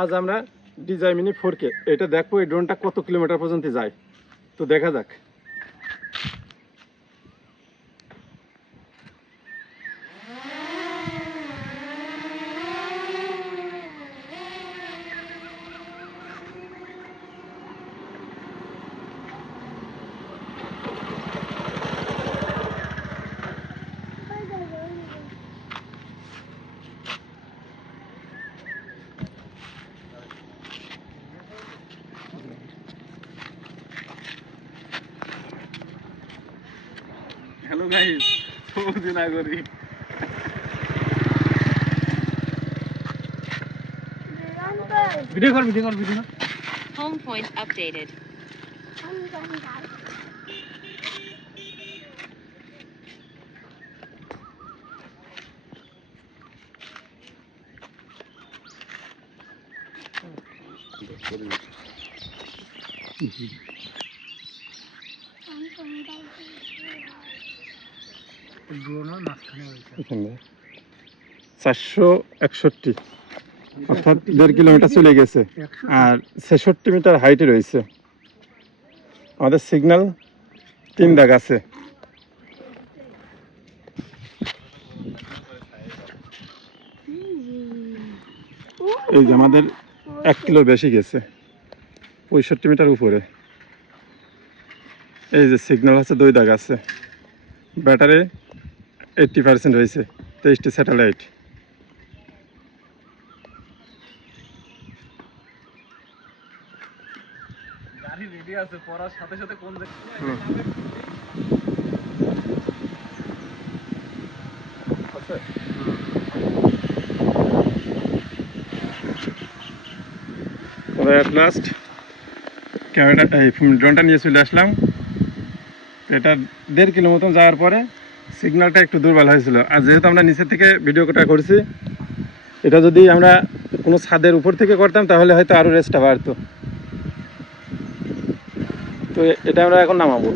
আজ আমরা DJI Mini 4K এটা দেখবো এই ড্রোনটা কত কিলোমিটার পর্যন্ত যায়, তো দেখা যাক। হ্যালো গাইস, সৌদি নাগরিক। ভিডিও কর। Home point updated. এখানে 461 অর্থাৎ 1.5 কিলোমিটার চলে গেছে আর 66 মিটার হাইটে রয়েছে। আমাদের সিগন্যাল 3 দাগ আছে। এই যে আমাদের 1 কিলো বেশি গেছে, 65 মিটার উপরে। এই যে সিগন্যাল আছে 2 দাগ আছে। ব্যাটারি 80% রয়েছে, 23টি স্যাটেলাইট। গাড়ি রেডি আছে, পড়ার সাথে সাথে কোন এট লাস্ট ক্যামেরা ড্রোনটা নিয়ে চলে আসলাম। এটা 1.5 কিলো মতন যাওয়ার পরে সিগন্যালটা একটু দুর্বল হয়েছিল। আর যেহেতু আমরা নিচের থেকে ভিডিওটা করছি, এটা যদি আমরা কোনো ছাদের উপর থেকে করতাম তাহলে হয়তো আরও রেসটা বাড়তো। তো এটা আমরা এখন নামাবো।